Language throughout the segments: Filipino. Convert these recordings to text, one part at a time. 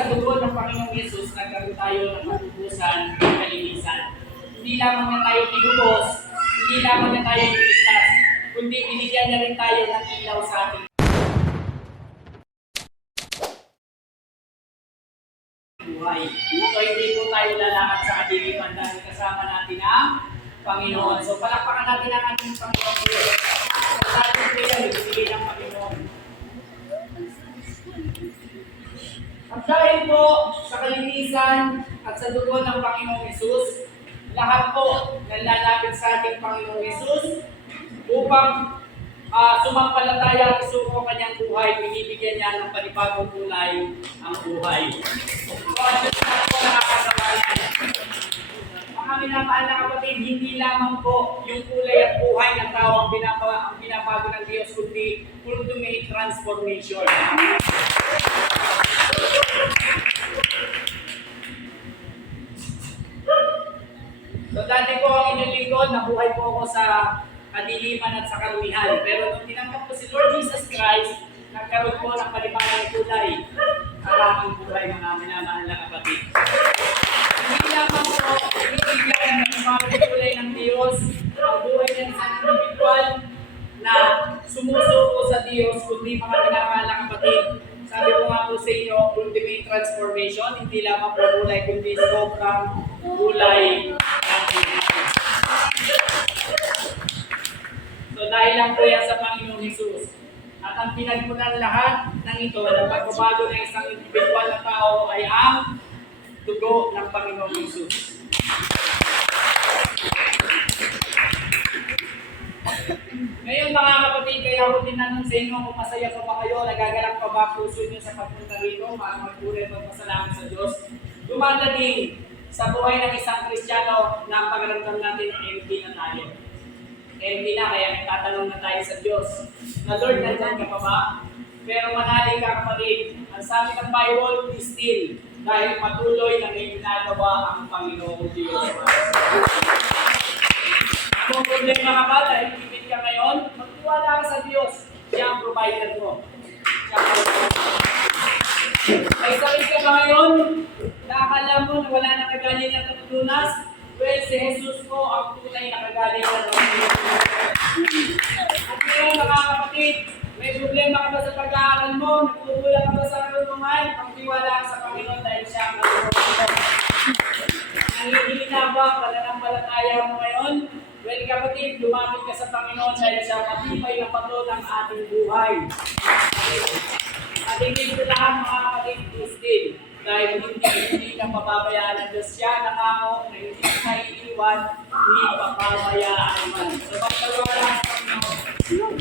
sa dugo ng Panginoong Yesus, nagkaroon tayo ng matutusan ng kalinisan. Hindi lamang na tayo tinubos, hindi lamang na tayo niligtas, kundi binigyan niya rin tayo ng ilaw sa ating buhay. So hindi po tayo lalakad sa kadiliman dahil kasama natin ang Panginoon. So palakpakan natin ang ating Panginoon Diyos. Sa ating prayer, ibigay ng Panginoon. At dahil po sa kalinisan at sa dugo ng Panginoong Yesus, lahat po nalalapit sa ating Panginoong Yesus upang sumampalataya at isuko kanyang buhay, binibigyan niya ng panibagong kulay ang buhay. So, at Diyos na po nakakasabayan. Mga minamahal na kapatid, hindi lamang po yung kulay at buhay ng tao ang binabago ng Diyos, kundi ultimate transformation. So dati po ang inyong lingkod, nabuhay po ako sa kadiliman at sa karumihan. Pero nung tinanggap ko si Lord Jesus Christ, nagkaroon po ng paliwanag kulay ang aking buhay, mga minamahal na kapatid. Hindi lamang po binibigyan ng mga kulay ng Diyos ang buhay ng isang individual na sumusuko sa Diyos, kundi mga minamahal na kapatid. Sabi ko nga po sa inyo, ultimate transformation, hindi lamang po kulay, kundi sobrang kulay ng Diyos. So dahil lang po yan sa Panginoong Jesus. At ang pinagmulan lahat ng ito, ng pagbabago ng isang individual na tao ay ang dugo ng Panginoong Jesus. Ngayon mga kapatid, kaya ako tinanong sa inyo kung masaya pa ba kayo, nagagalak pa ba puso nyo sa pagpunta rito, magpuri at magpasalamat sa Diyos. Dumadating sa buhay ng isang Kristiyano na ang pagramdam natin empty na tayo. Empty na, kaya nagtatanong na tayo sa Diyos na Lord, nandyan ka pa ba? Pero manalig ka kapatid, ang sabi ng Bible, be still, dahil patuloy na may ginagawa ang Panginoong Diyos. Kung problema ka ba, dahil pipit ka ngayon, magtiwala ka sa Diyos. Siya ang provider mo. May sakit ka ba ngayon? Nakakala mo na wala na kagaling na natutunas? Well, si Jesus po ang tunay na kagaling na natutunas. At ngayon mga kapatid, may problema ka ba sa pag-aaral mo? Nagkukulang ka ba sa karunungan? Magtiwala ka sa Panginoon dahil siya ang natutunas. Nanghihina ba pananampalataya mo ngayon? Well, kapatid, lumapit ka sa Panginoon dahil siya matibay na pato ng ating buhay. At hindi ko lahat mga kapatid, still, dahil hindi ka pababayaan ng Diyos. Siya nakako na hindi ka iiwan, hindi pababayaan man. So, magpagawa lang sa Panginoon.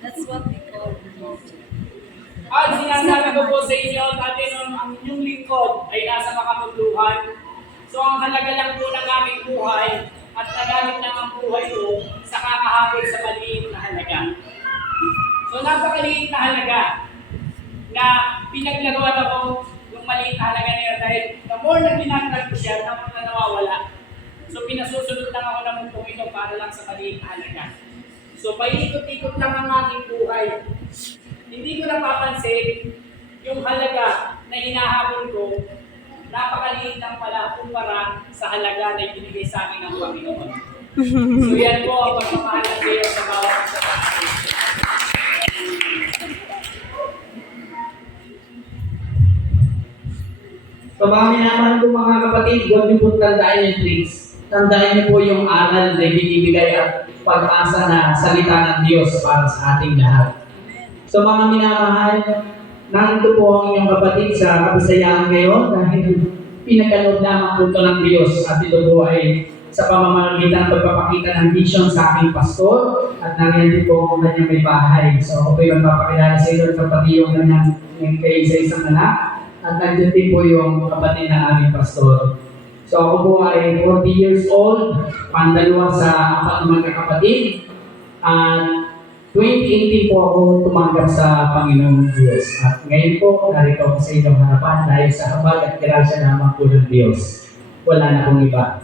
That's what we call At sinasabi ko po sa inyo, dati nung ang inyong lingkod ay nasa makapagluhan. So ang halaga lang po ng aming buhay at nagamit lang ang buhay ko sa kakahabol sa maliit na halaga. So napakaliit na halaga na pinaglagawan ako ng maliit na halaga niya dahil the more na pinagdag ko siya, the more na nawawala. So pinasusunod lang ako ng mundong ito para lang sa maliit na halaga. So paikot-ikot lang ang aking buhay. Hindi ko napapansin yung halaga na hinahabol ko, napakaliit lang pala kumpara sa halaga na ibinigay sa akin ng Panginoon. So yan po ang pagmamahal ng Diyos sa bawat isa sa atin. So mga minamahal ko mga kapatid, huwag niyo po tandaan yung tricks. Tandaan niyo po yung aral na ibinibigay at pag-asa na salita ng Diyos para sa ating lahat. So mga minamahal, nandito po ang inyong kapatid sa kabisayaan ngayon dahil pinagkaloob lamang po ito ng Diyos at ito po ay sa pamamagitan ng pagpapakita ng vision sa aking pastor at nariyan po ang kanyang may bahay. So ako po yung magpapakilala sa inyo at pati yung kanyang isa-isang anak at nandiyan din po yung kapatid ng aming pastor. So ako po ay 40 years old, pandalawa sa apat naman kakapatid at 2018 po ako tumanggap sa Panginoong Diyos. At ngayon po, narito ako sa inyong harapan dahil sa habag at grasya naman po ng Diyos. Wala na pong iba.